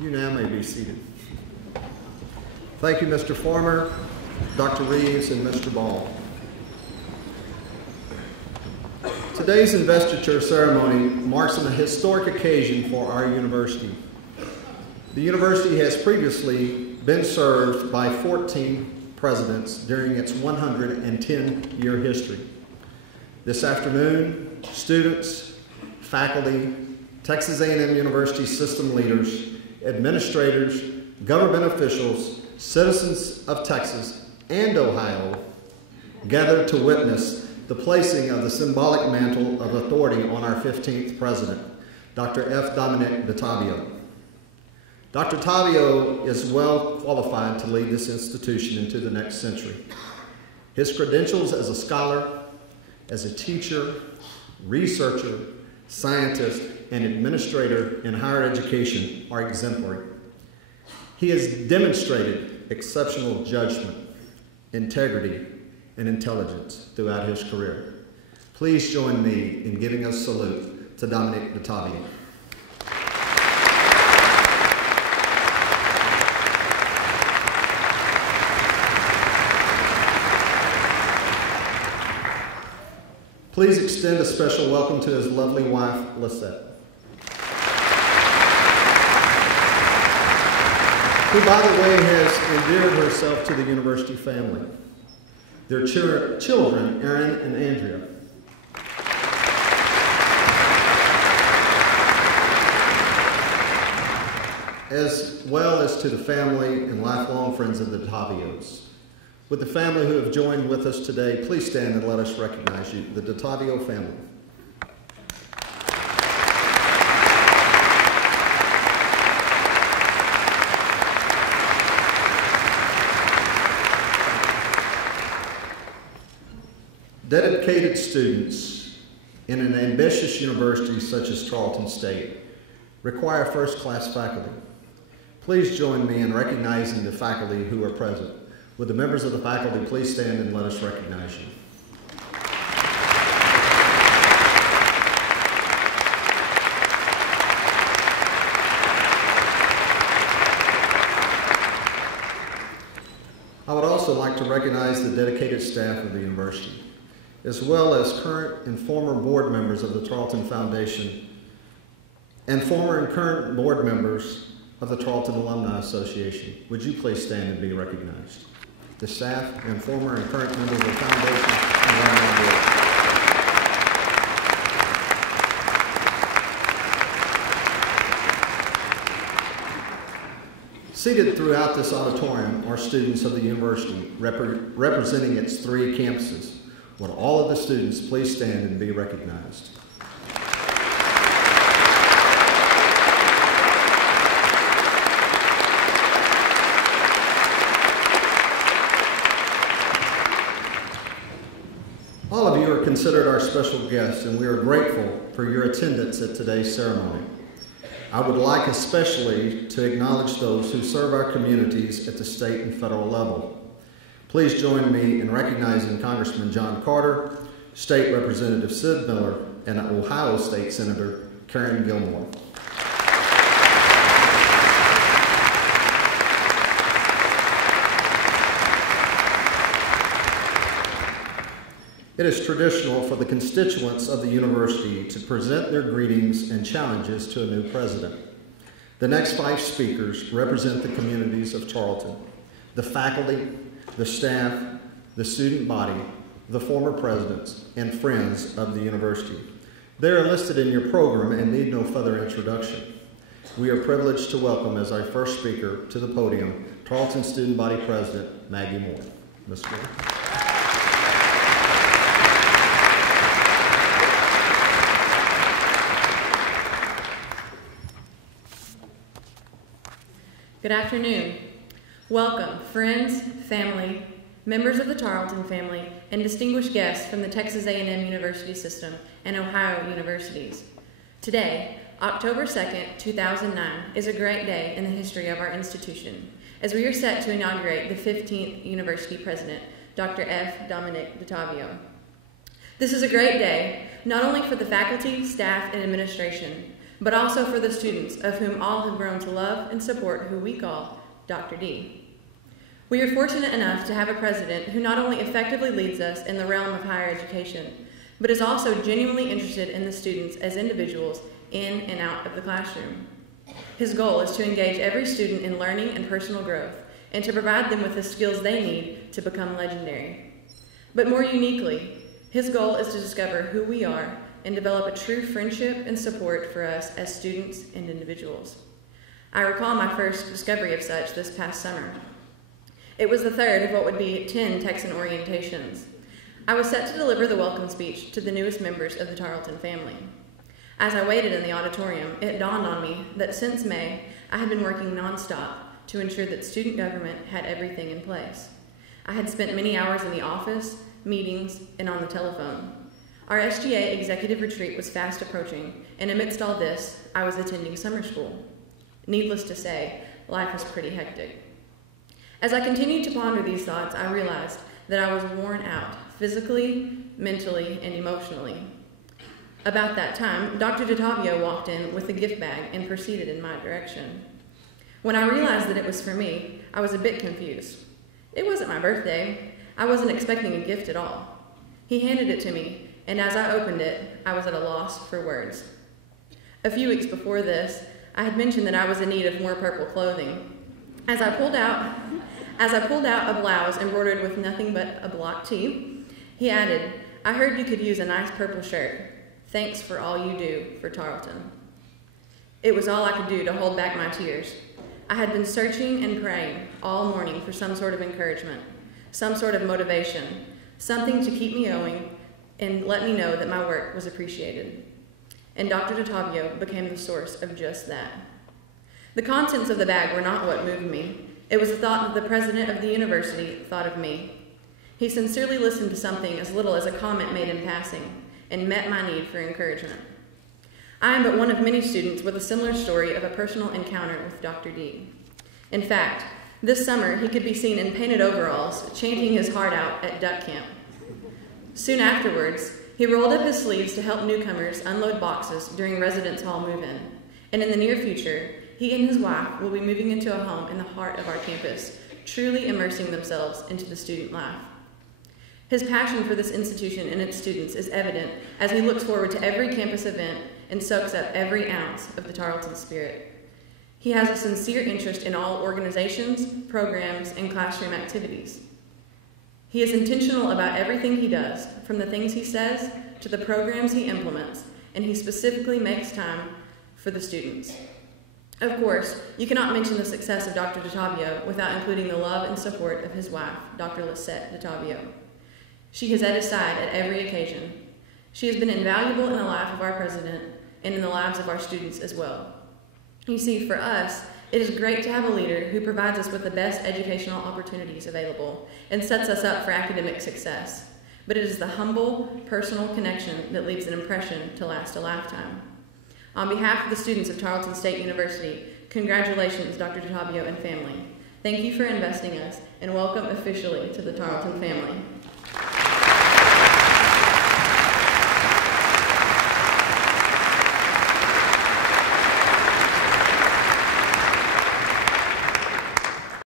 You now may be seated. Thank you, Mr. Farmer, Dr. Reeves, and Mr. Ball. Today's investiture ceremony marks a historic occasion for our university. The university has previously been served by 14 presidents during its 110-year history. This afternoon, students, faculty, Texas A&M University system leaders, administrators, government officials, citizens of Texas and Ohio gathered to witness the placing of the symbolic mantle of authority on our 15th president, Dr. F. Dominic Dottavio. Dr. Dottavio is well qualified to lead this institution into the next century. His credentials as a scholar, as a teacher, researcher, scientist, and administrator in higher education are exemplary. He has demonstrated exceptional judgment, integrity, and intelligence throughout his career. Please join me in giving a salute to Dominic Dottavio. Please extend a special welcome to his lovely wife, Lisette, who, by the way, has endeared herself to the university family. Their children, Aaron and Andrea. As well as to the family and lifelong friends of the Dottavios. With the family who have joined with us today, please stand and let us recognize you, the Dottavio family. Dedicated students in an ambitious university such as Tarleton State require first-class faculty. Please join me in recognizing the faculty who are present. Would the members of the faculty please stand and let us recognize you. I would also like to recognize the dedicated staff of the university, as well as current and former board members of the Tarleton Foundation and former and current board members of the Tarleton Alumni Association. Would you please stand and be recognized? The staff and former and current members of the Foundation and Alumni Board. Seated throughout this auditorium are students of the university representing its 3 campuses. Would all of the students please stand and be recognized? All of you are considered our special guests, and we are grateful for your attendance at today's ceremony. I would like especially to acknowledge those who serve our communities at the state and federal level. Please join me in recognizing Congressman John Carter, State Representative Sid Miller, and Ohio State Senator Karen Gilmore. It is traditional for the constituents of the university to present their greetings and challenges to a new president. The next 5 speakers represent the communities of Tarleton, the faculty, the staff, the student body, the former presidents, and friends of the university. They are listed in your program and need no further introduction. We are privileged to welcome as our first speaker to the podium, Tarleton Student Body President, Maggie Moore. Ms. Moore. Good afternoon. Welcome, friends, family, members of the Tarleton family, and distinguished guests from the Texas A&M University System and Ohio universities. Today, October 2nd, 2009, is a great day in the history of our institution, as we are set to inaugurate the 15th university president, Dr. F. Dominic Dottavio. This is a great day, not only for the faculty, staff, and administration, but also for the students, of whom all have grown to love and support who we call Dr. D. We are fortunate enough to have a president who not only effectively leads us in the realm of higher education, but is also genuinely interested in the students as individuals in and out of the classroom. His goal is to engage every student in learning and personal growth, and to provide them with the skills they need to become legendary. But more uniquely, his goal is to discover who we are and develop a true friendship and support for us as students and individuals. I recall my first discovery of such this past summer. It was the third of what would be 10 Texan orientations. I was set to deliver the welcome speech to the newest members of the Tarleton family. As I waited in the auditorium, it dawned on me that since May, I had been working nonstop to ensure that student government had everything in place. I had spent many hours in the office, meetings, and on the telephone. Our SGA executive retreat was fast approaching, and amidst all this, I was attending summer school. Needless to say, life was pretty hectic. As I continued to ponder these thoughts, I realized that I was worn out, physically, mentally, and emotionally. About that time, Dr. Dottavio walked in with a gift bag and proceeded in my direction. When I realized that it was for me, I was a bit confused. It wasn't my birthday. I wasn't expecting a gift at all. He handed it to me, and as I opened it, I was at a loss for words. A few weeks before this, I had mentioned that I was in need of more purple clothing. As I pulled out a blouse embroidered with nothing but a block tee, he added, "I heard you could use a nice purple shirt. Thanks for all you do for Tarleton." It was all I could do to hold back my tears. I had been searching and praying all morning for some sort of encouragement, some sort of motivation, something to keep me going and let me know that my work was appreciated. And Dr. Dottavio became the source of just that. The contents of the bag were not what moved me. It was the thought that the president of the university thought of me. He sincerely listened to something as little as a comment made in passing and met my need for encouragement. I am but one of many students with a similar story of a personal encounter with Dr. D. In fact, this summer he could be seen in painted overalls chanting his heart out at duck camp. Soon afterwards, he rolled up his sleeves to help newcomers unload boxes during residence hall move-in, and in the near future, he and his wife will be moving into a home in the heart of our campus, truly immersing themselves into the student life. His passion for this institution and its students is evident as he looks forward to every campus event and soaks up every ounce of the Tarleton spirit. He has a sincere interest in all organizations, programs, and classroom activities. He is intentional about everything he does, from the things he says to the programs he implements, and he specifically makes time for the students. Of course, you cannot mention the success of Dr. Dottavio without including the love and support of his wife, Dr. Lisette Dottavio. She is at his side at every occasion. She has been invaluable in the life of our president and in the lives of our students as well. You see, for us, it is great to have a leader who provides us with the best educational opportunities available and sets us up for academic success. But it is the humble, personal connection that leaves an impression to last a lifetime. On behalf of the students of Tarleton State University, congratulations, Dr. Dottavio and family. Thank you for investing us, and welcome officially to the Tarleton family.